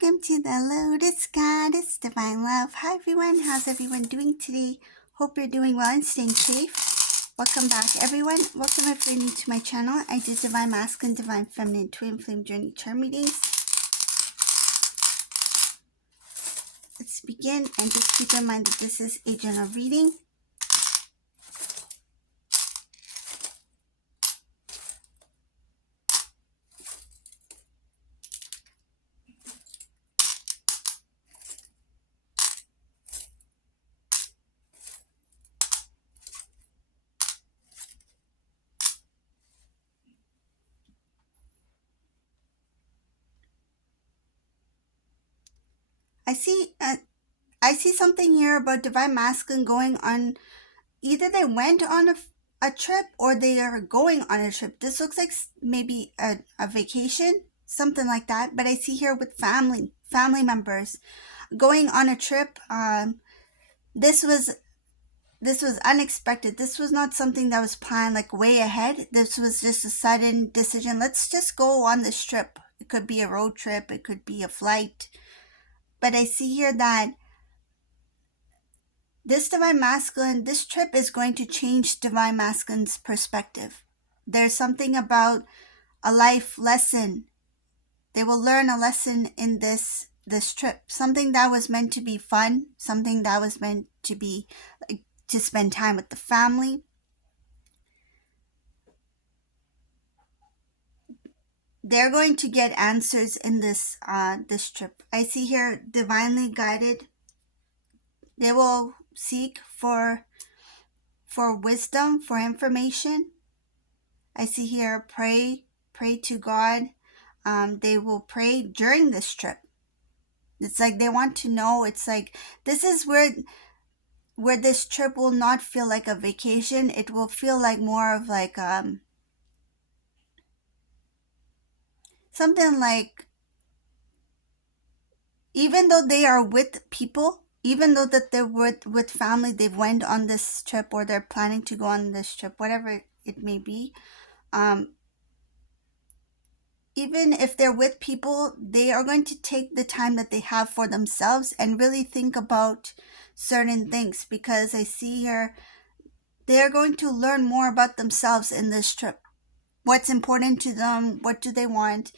Welcome to the Lotus Goddess Divine Love. Hi everyone, how's everyone doing today? Hope you're doing well and staying safe. Welcome back everyone. Welcome if you're new to my channel. I do Divine Masculine, Divine Feminine, Twin Flame Journey Charm readings. Let's begin, and just keep in mind that this is a general reading. I see something here about Divine Masculine going on. Either they went on a trip or they are going on a trip. This looks like maybe a vacation, something like that. But I see here with family members going on a trip. This was unexpected. This was not something that was planned like way ahead. This was just a sudden decision. Let's just go on this trip. It could be a road trip. It could be a flight. But I see here that this Divine Masculine, this trip is going to change Divine Masculine's perspective. There's something about a life lesson. They will learn a lesson in this trip. Something that was meant to be fun. Something that was meant to be like to spend time with the family. They're going to get answers in this trip. I see here divinely guided. They will seek for wisdom, for information. I see here pray to God. They will pray during this trip. It's like they want to know. It's like this is where this trip will not feel like a vacation. It will feel like more of like something like, even though they are with people, even though that they're with family, they've went on this trip or they're planning to go on this trip, whatever it may be. Even if they're with people, they are going to take the time that they have for themselves and really think about certain things, because I see here they're going to learn more about themselves in this trip. What's important to them, what do they want.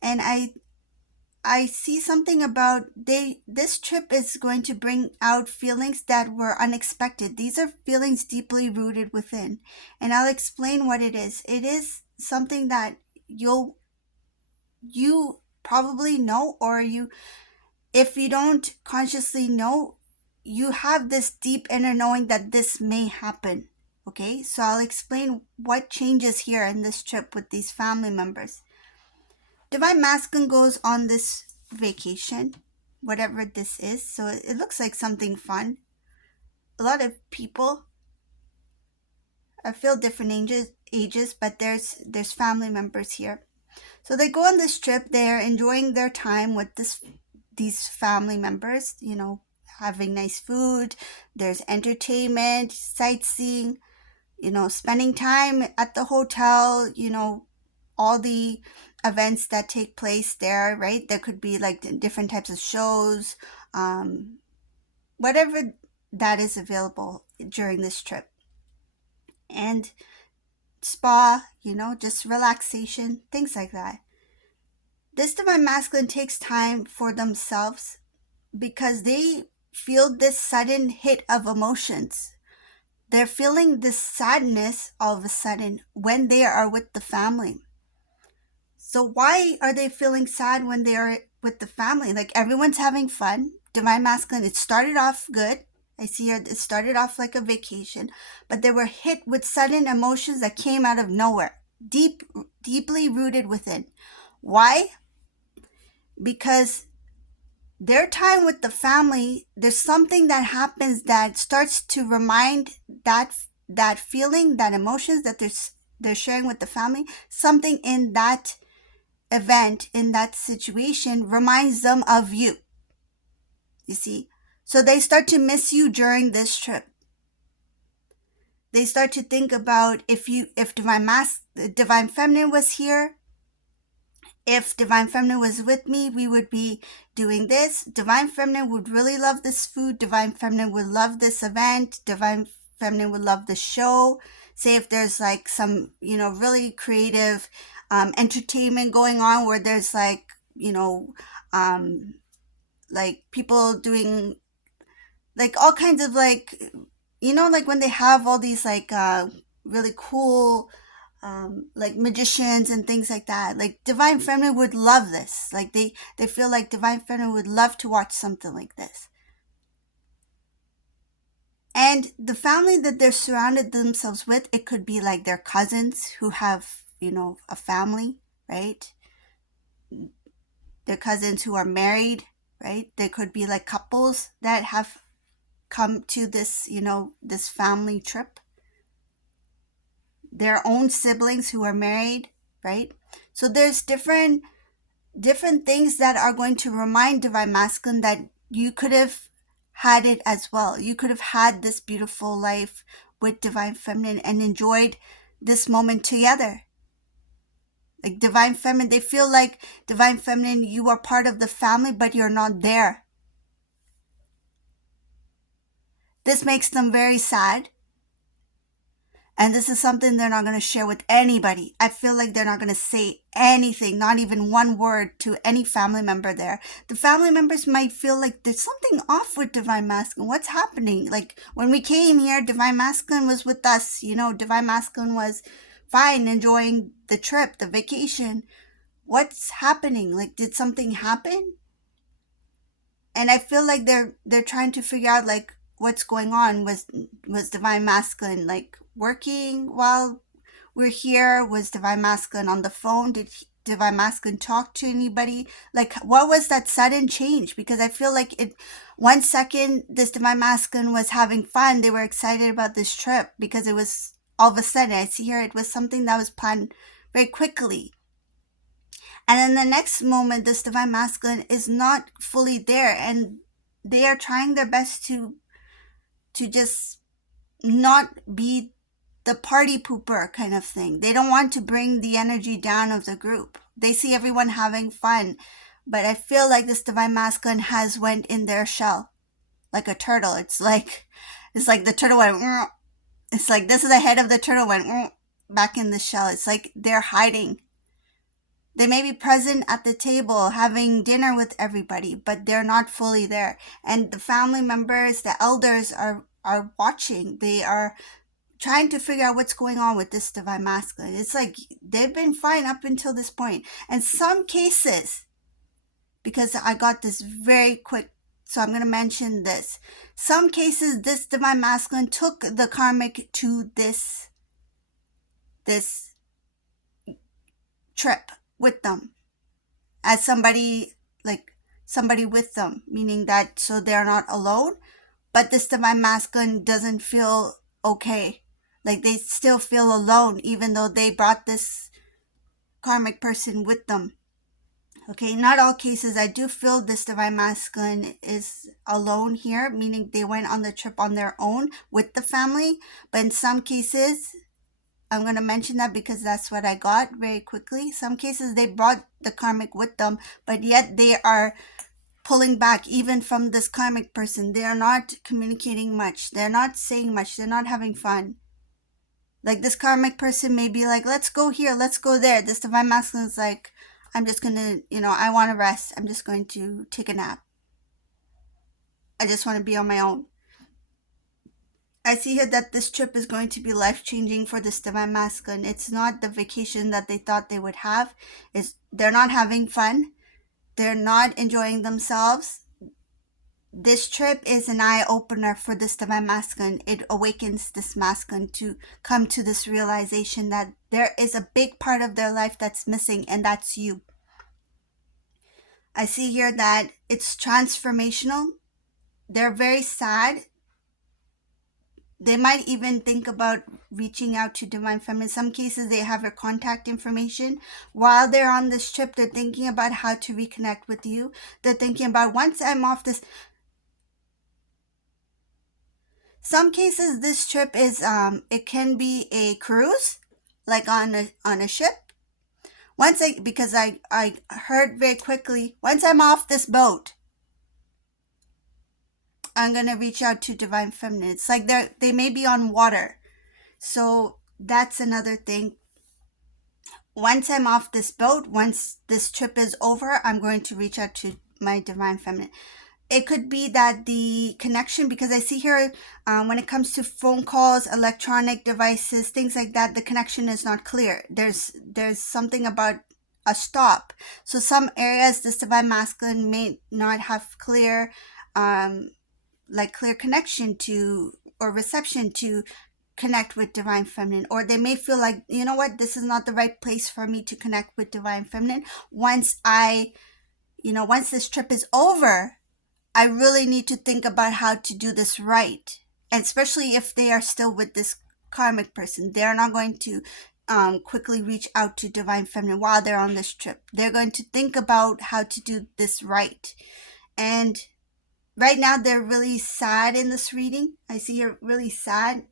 And I see something about this trip is going to bring out feelings that were unexpected. These are feelings deeply rooted within. And I'll explain what it is. It is something that you probably know, or if you don't consciously know, you have this deep inner knowing that this may happen. Okay, so I'll explain what changes here in this trip with these family members. Divine Masculine goes on this vacation, whatever this is. So it looks like something fun. A lot of people, I feel different ages, but there's family members here. So they go on this trip. They're enjoying their time with these family members, having nice food. There's entertainment, sightseeing, spending time at the hotel, all the events that take place there, right? There could be like different types of shows, whatever that is available during this trip. And spa, just relaxation, things like that. This Divine Masculine takes time for themselves because they feel this sudden hit of emotions. They're feeling this sadness all of a sudden when they are with the family. So why are they feeling sad when they are with the family? Like, everyone's having fun. Divine Masculine, it started off good. I see here it started off like a vacation, but they were hit with sudden emotions that came out of nowhere, deeply rooted within. Why? Because their time with the family, there's something that happens that starts to remind that feeling, that emotions that they're sharing with the family. Something in that event, in that situation, reminds them of you. You see? So they start to miss you during this trip. They start to think about if Divine Feminine was here, If Divine Feminine was with me, we would be doing this. Divine Feminine would really love this food. Divine Feminine would love this event. Divine Feminine would love the show. Say if there's like some, really creative entertainment going on where there's like, um, like people doing like all kinds of like, like when they have all these like really cool like magicians and things like that. Like Divine Feminine would love this. Like they feel like Divine Feminine would love to watch something like this. And the family that they're surrounded themselves with, it could be like their cousins who have, a family, right? Their cousins who are married, right? There could be like couples that have come to this, this family trip. Their own siblings who are married, right? So there's different things that are going to remind Divine Masculine that you could have had it as well. You could have had this beautiful life with Divine Feminine and enjoyed this moment together. Like Divine Feminine, they feel like Divine Feminine, you are part of the family, but you're not there. This makes them very sad. And this is something they're not going to share with anybody. I feel like they're not going to say anything, not even one word to any family member there. The family members might feel like there's something off with Divine Masculine. What's happening? Like when we came here, Divine Masculine was with us. Divine Masculine was fine, enjoying the trip, the vacation. What's happening? Like, did something happen? And I feel like they're trying to figure out like what's going on. Was Divine Masculine like working while we're here? Was Divine Masculine on the phone? Did Divine Masculine talk to anybody? Like, what was that sudden change? Because I feel like it. 1 second, this Divine Masculine was having fun. They were excited about this trip because it was all of a sudden. I see here it was something that was planned very quickly. And in the next moment, this Divine Masculine is not fully there, and they are trying their best to just not be the party pooper kind of thing. They don't want to bring the energy down of the group. They see everyone having fun, but I feel like this Divine Masculine has went in their shell like a turtle. It's like the turtle went. It's like this is the head of the turtle went back in the shell. It's like they're hiding. They may be present at the table having dinner with everybody, but they're not fully there. And the family members, the elders are watching. They are trying to figure out what's going on with this Divine Masculine. It's like they've been fine up until this point. And some cases, because I got this very quick, so I'm going to mention this. Some cases, this Divine Masculine took the karmic to this trip with them as somebody with them, meaning that so they're not alone, but this Divine Masculine doesn't feel okay. Like they still feel alone even though they brought this karmic person with them. Okay, not all cases. I do feel this Divine Masculine is alone here, meaning they went on the trip on their own with the family. But in some cases, I'm going to mention that because that's what I got very quickly. Some cases they brought the karmic with them, but yet they are pulling back even from this karmic person. They are not communicating much. They're not saying much. They're not having fun. Like this karmic person may be like, let's go here, let's go there. This Divine Masculine is like, I'm just going to, I want to rest. I'm just going to take a nap. I just want to be on my own. I see here that this trip is going to be life-changing for this Divine Masculine. It's not the vacation that they thought they would have. They're not having fun. They're not enjoying themselves. This trip is an eye-opener for this Divine Masculine. It awakens this masculine to come to this realization that there is a big part of their life that's missing, and that's you. I see here that it's transformational. They're very sad. They might even think about reaching out to Divine Feminine. In some cases, they have your contact information. While they're on this trip, they're thinking about how to reconnect with you. They're thinking about, once I'm off this... Some cases, this trip is, it can be a cruise, like on a ship. Because I heard very quickly, once I'm off this boat, I'm going to reach out to divine feminine. It's like they may be on water. So that's another thing. Once I'm off this boat, once this trip is over, I'm going to reach out to my divine feminine. It could be that the connection, because I see here when it comes to phone calls, electronic devices, things like that, the connection is not clear. There's something about a stop. So some areas this divine masculine may not have clear clear connection to or reception to connect with divine feminine, or they may feel like, you know what, this is not the right place for me to connect with divine feminine. Once this trip is over, I really need to think about how to do this right. And especially if they are still with this karmic person, they're not going to quickly reach out to divine feminine while they're on this trip. They're going to think about how to do this right. And right now they're really sad in this reading. I see you're really sad.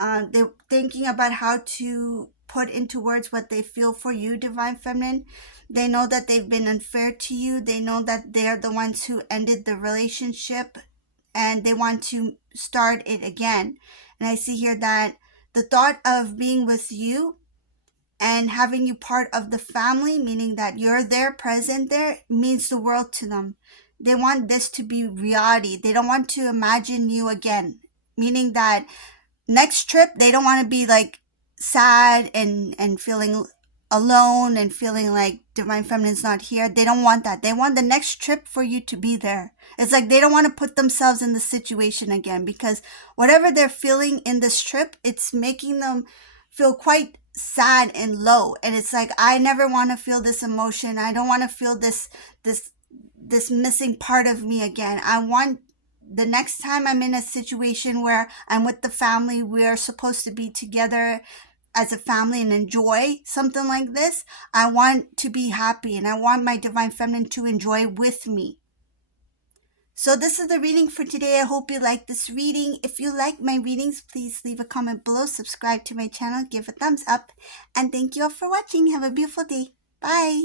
They're thinking about how to put into words what they feel for you, divine feminine. They know that they've been unfair to you. They know that they're the ones who ended the relationship, and they want to start it again. And I see here that the thought of being with you and having you part of the family, meaning that you're there, present there, means the world to them. They want this to be reality. They don't want to imagine you again, meaning that next trip they don't want to be like sad and feeling alone and feeling like divine feminine's not here. They don't want that. They want the next trip for you to be there. It's like they don't want to put themselves in the situation again, because whatever they're feeling in this trip, it's making them feel quite sad and low. And it's like, I never want to feel this emotion. I don't want to feel this missing part of me again. I want the next time I'm in a situation where I'm with the family, we're supposed to be together as a family and enjoy something like this. I want to be happy, and I want my divine feminine to enjoy with me. So this is the reading for today. I hope you like this reading. If you like my readings, please leave a comment below, subscribe to my channel, give a thumbs up, and thank you all for watching. Have a beautiful day. Bye.